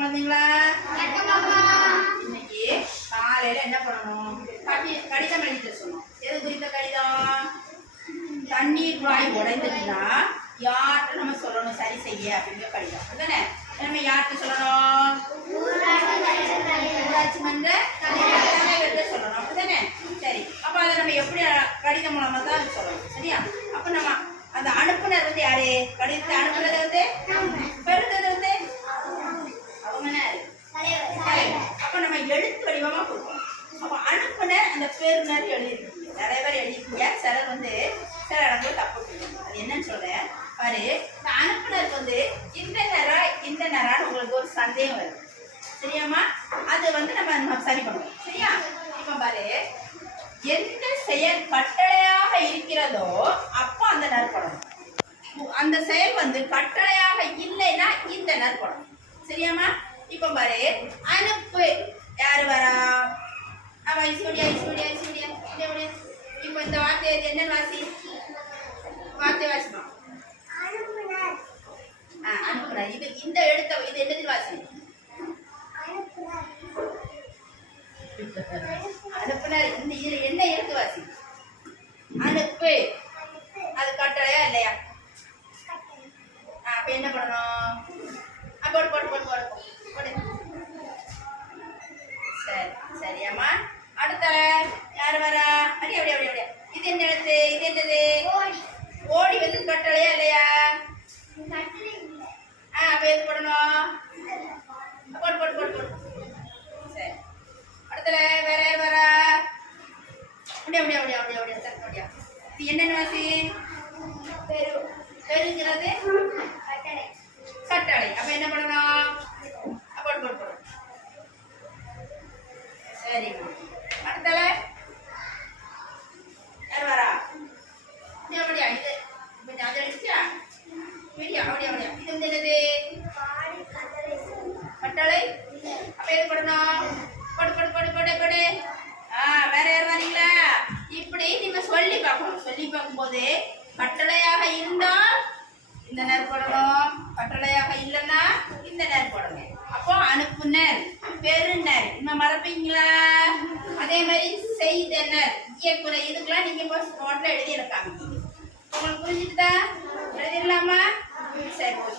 வணக்கம் குழந்தைங்களா. இன்னைக்கு காலையில என்ன பண்ணணும்? கடிதம் எழுதிட்டு சொன்னோம். எது குறித்த கடிதம்? தண்ணீர் குழாய் உடைந்துச்சுன்னா யார்கிட்ட நம்ம சொல்லணும் சரி செய்ய அப்படிங்கிற கடிதம் அதுதானே. நம்ம யார்கிட்ட சொல்லணும்? ஊராட்சி மன்ற தலைவர்கிட்ட சொல்லணும் அப்படிதானே. சரி, அப்ப அதை நம்ம எப்படி கடிதம் மூலமா தான் சொல்லணும். சரியா? அப்ப நம்ம அந்த அனுப்புனர் வந்து யாரு? கடிதத்தை அனுப்புறது வந்து பெறுறது வந்து அவங்க. அப்ப நம்ம எழுத்து வடிவமா கொடுப்போம். அப்ப அனுப்புனர் அந்த பெறுநர் எழுதிருக்கீங்க. நிறைய பேர் எழுதிருக்கீங்க. சிலர் வந்து சில இடத்துல தப்பு செய்யணும். அது என்னன்னு சொல்றேன் பாரு. இந்த அனுப்புனருக்கு வந்து இந்த நேரம் உங்களுக்கு ஒரு சந்தேகம் வருது. சரியாமா? அது வந்து நம்ம சரி பண்ணுவோம். சரியா? இப்ப பாரு, எந்த செயல் கட்டளையாக இருக்கிறதோ அப்போ அந்த நற்படணும். அந்த செயல் வந்து கட்டளையாக இல்லைன்னா இந்த நற்படணும். சரியாமா? இப்ப பாரு, அனுப்பு யாரு வரா? இப்ப இந்த வார்த்தை என்ன வாசி? வார்த்தை வாசிமா. அனுப்புனர். இது இந்த எழுத்த இது என்னது வாசி? அனுப்புனர். இந்த இதுல என்ன எழுத்து வாசி? அனுப்பு. அது கட்டளையா இல்லையா? அப்ப என்ன பண்ணணும்? போடு. சரி, சரியாமா? அடுத்த யாரு வரா? அப்படியே இது என்ன எழுத்து? இது என்னது? ஓடி வந்து கட்டளையா இல்லையா? அப்ப எது போடணும்? போடு. சரி, அடுத்த வேற யார் வரா? அப்படியா. இது என்னன்னு வாசி? பெருங்கிறது கட்டளை. அப்ப என்ன பண்ணணும்? போடு. சரி, அடுத்த யார் வரா? அப்படியா. இது இப்ப அது அடிச்சா அப்படியா. இது வந்து என்னது? கட்டளை. அப்ப எது போடணும்? போடு. வேற யார் வரீங்களா? இப்படி நீங்க சொல்லி பார்க்கணும். சொல்லி பார்க்கும்போது கட்டளையாக இருந்தால் இந்த நேர் போடணும், கட்டளையாக இல்லைன்னா இந்த நேர் போடணும். அப்போ அனுப்புனர், பெறுநர் இன்னும் மறப்பீங்களா? அதே மாதிரி செய்தனர், இயக்குனர். இதுக்கெல்லாம் நீங்க நோட்ல எழுதி இருக்காங்க. உங்களுக்கு புரிஞ்சுட்டுதா? எழுதிடலாமா? சரி.